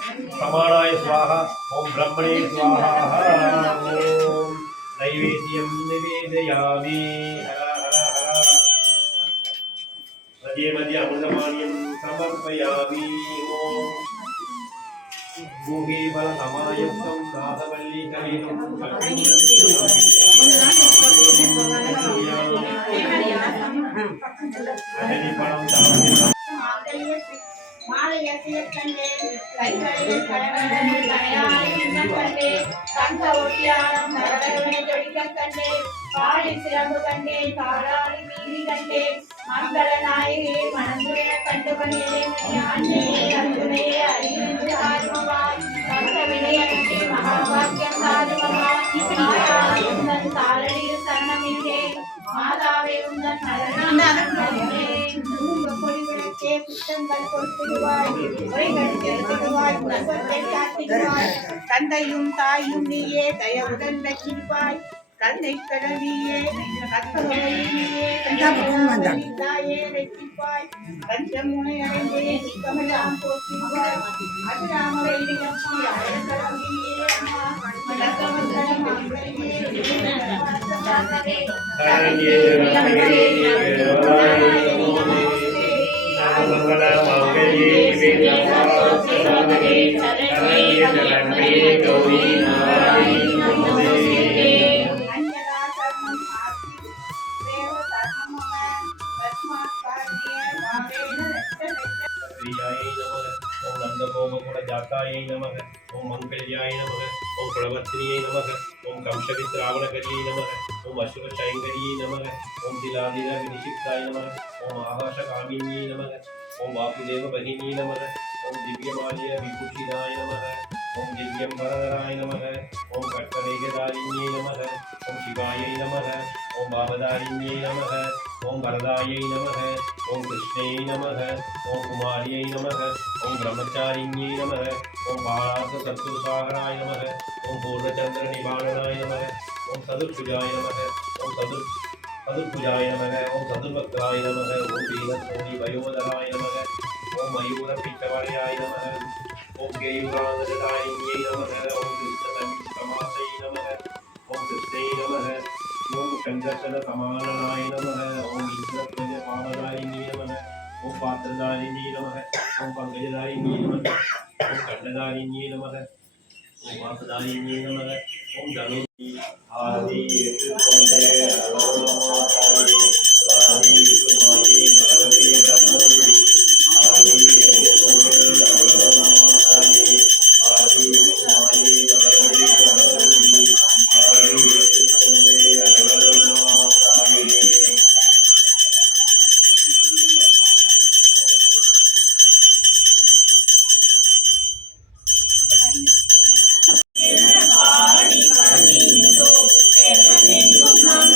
समानाय स्वाहा ओम ब्रह्मणे स्वाहा ओम नैवेद्यं निवेदयामि हर हर हर मध्ये मध्ये अमृतपानीयं समर्पयामि ओम भूगे बल समायुक्तं नाथवल्लीकरीतं மாலையசியக்கண்டே கைகளில் கணவனின் கணையாய் கண்டே கந்த ஒட்டியாரம் நரகமே ஜொலிக்க கண்டே காளி சிறம்பு கண்டே காளாளி மீறி கண்டே மங்கள நாயகே மனங்குடைய கண்டுபணியே ஆண்டே அன்புடைய அறிந்து ஆத்மவாய் கந்த வினயனே மகாபாக்கியம் சாதுமகா மாதாவே உந்தன் காலடியில் சரணமிட்டே மாதாவே உந்தன் நலனானே பொழிவிளக்கே புத்தங்கள் கொடுத்திடுவாய் உரைகள் தெரிவிடுவாய் உலகத்தை காட்டிடுவாய் தந்தையும் தாயும் நீயே தயவுடன் ரட்சிப்பாய் கண்ணை கடலியே கற்பகவல்லியே தாயே ரட்சிப்பாய் பஞ்சமுனை அடைந்தே நிக்கமெல்லாம் போற்றிடுவாய் அதிராமலை நிகழ்ச்சி அழகரவியே அம்மா மலக்கமங்கலம் அங்கரையே जाताय नमः ओम मंगल्याय नमः ओम प्रणवत्रिये नमः ओम कंशवित्रावणकर्ये नमः ओम अश्वशयंकर्ये नमः ओम दिलादिला विनिषिक्ताय नमः ओम आकाशकामिन्ये नमः ओम वासुदेव बहिनी नमः ओम दिव्यमाल्य विभूषिताय नमः ओम दिव्यंबरधराय नमः ओम कट्टरेखधारिण्ये नमः ओम शिवाय नमः ओम भावधारिण्ये नमः ओम वरदाय नमः ओम कृष्णे नमः ओम कुमार्यै नमः ओम ब्रह्मचारिण्ये नमः ओम भारात सत्सुसाहराय नमः ओम पूर्णचंद्र निवारणाय नमः ओम सदुर्भुजाय नमः ओम सदुर्भुजाय नमः ओम सदुर्भक्ताय नमः ओम दीनसोनि वयोधराय नमः ओम मयूर पिच्चवर्याय नमः ओम केयूरानदायिन्ये नमः ओम कृष्णसमासै नमः ओम कृष्णे नमः ओम चंद्रचल समाननाय नमः ओम इंद्रध्वज पावनायिन्ये नमः ओम पात्रधारिण्ये नमः ओम पंकजधारिण्ये नमः ओम खंडधारिण्ये नमः ओम वासधारिण्ये नमः ओम धनुर्धि आदि त्रिपुंडे अलोमाताये स्वामी कुमारी भगवती धनुर्धि आदि त्रिपुंडे अलोमाताये आदि कुमारी भगवती धनुर्धि आदि त्रिपुंडे अलोमाताये Mama.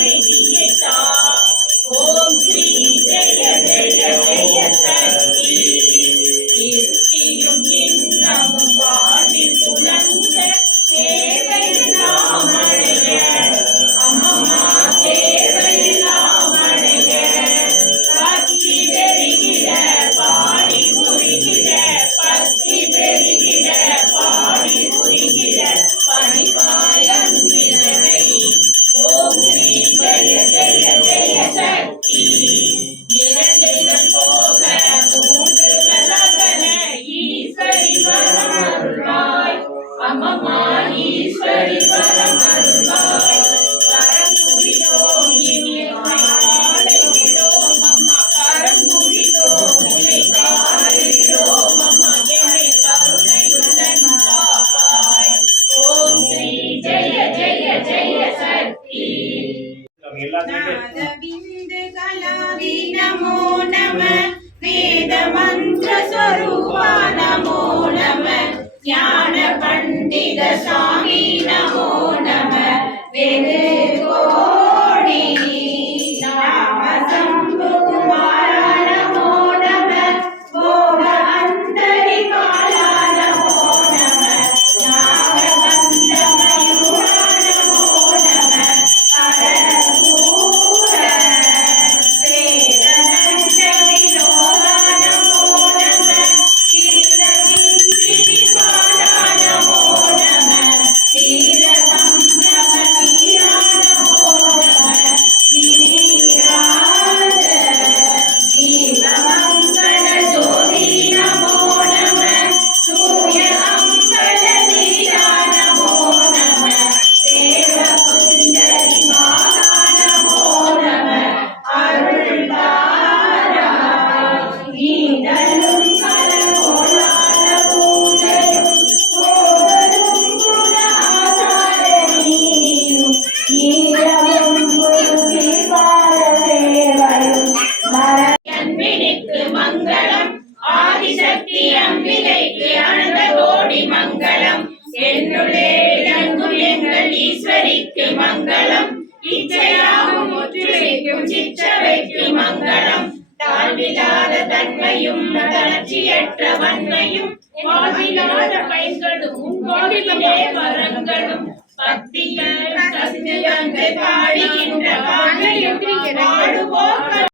ஈஸ்வரிக்கு மங்களம் இச்சையாகும் முற்றுகைக்கும் சிற்றவைக்கு மங்களம் தாழ்வில்லாத தன்மையும் தளர்ச்சியற்ற வன்மையும் வாழ்வில்லாத பைகளும் கோடிலே வர